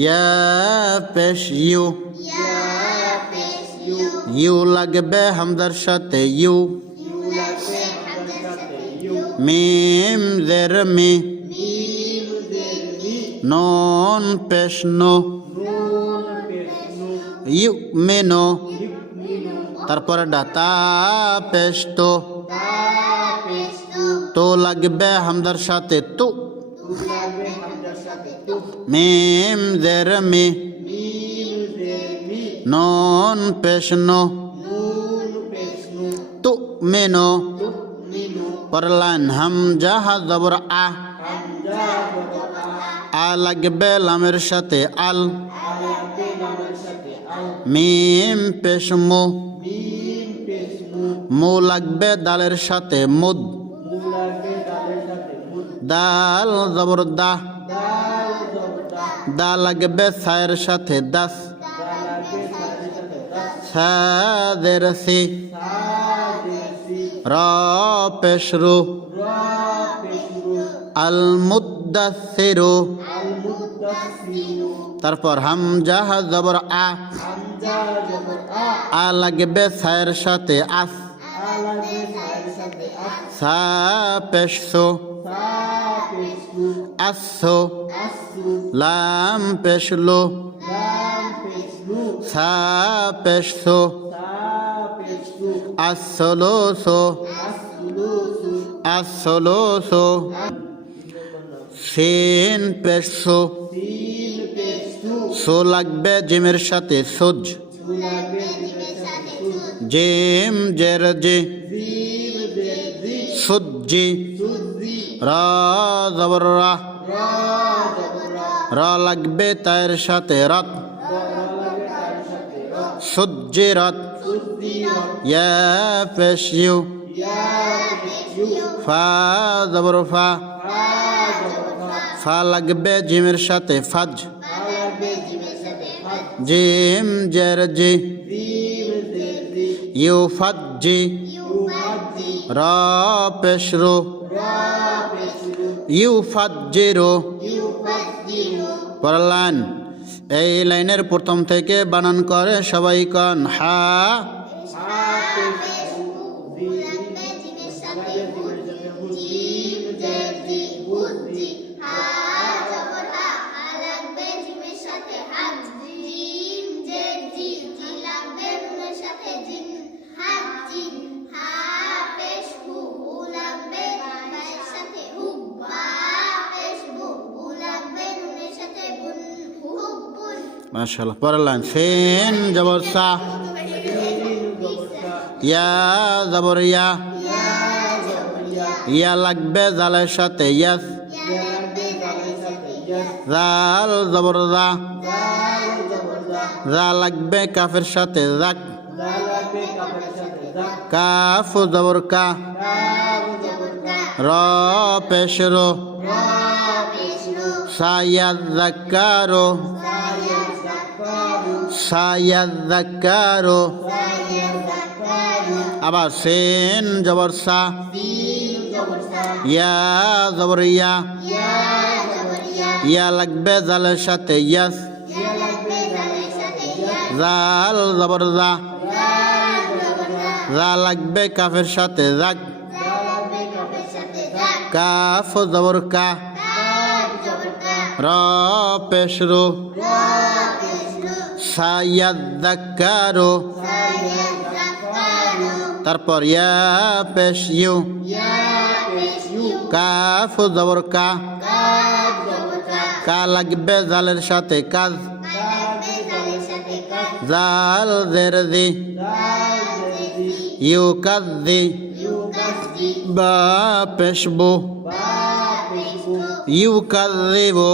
ইয়া পেশ you, you লাগবে হামজার সাথে ইউ। মিম জের মি, নুন পেশ নো, ইউ মেনো। তারপরে ডাতা পেশ তো, তো লাগবে হামজার সাথে তু। মিম জের মি, নুন পেশ নো, তু মেনো। পরলাইন হামজা হা জবর আ, আ লাগবে লামের সাথে আল। মিম পেশ মু, মু লাগবে দালের সাথে মুদ। দাল জবর দা, দা লাগবে সায়ের সাথে দাস। সাদের সি, র পেশ রু, আল মুদ্দাসিরু। তারপর হামজা হা জবর আ, আ লাগবে সায়ের সাথে আস। সা পেশ সো, আসো। লাম পেশ লো, সা পেশ সো, আসলো সো, আসলো সো। সিন পেশ সো, সো লাগবে জিমের সাথে সোজ। জিম জের জি, সুজি। রা জবর রা, রা লাগবে তায়ের সাথে রাত। সুজি রাত। ইয়া পেশ ইউ, ফা জবর ফা, ফা লাগবে জিমের সাথে ফাজ। জিম জের জি, ইউ ফাজি। রা পেশ রু, ইউ ফাজিরু। পড়লান এই লাইনের প্রথম থেকে বানান করে সবাই কন হা। মাশাআল্লাহ। পড়লান সিন জবর সা, ইয়া জবর ইয়া, ইয়া লাগবে জালের সাথে ইয়াস। জাল জবর জা, জা লাগবে কাফের সাথে জাক। কাফ জবর কা, র পেশ রো, সায়াযাক্কারু, সায়াযাক্কারু। আবার সিন জবর সা, ইয়া জবর ইয়া, ইয়া লাগবে জালের সাথে ইয়াস। জাল জবর জা, জা লাগবে কাফের সাথে জাক। কাফ জবর কা, র পেশ রু, সায়াযাক্কারু। তারপর ইয়া পেশ ইউ, কাফ জবর কা, কা লাগবে জালের সাথে কাজ। জাল জের জি, ইউ কাজি। বা পেশ বু, ইউ কাজিবু।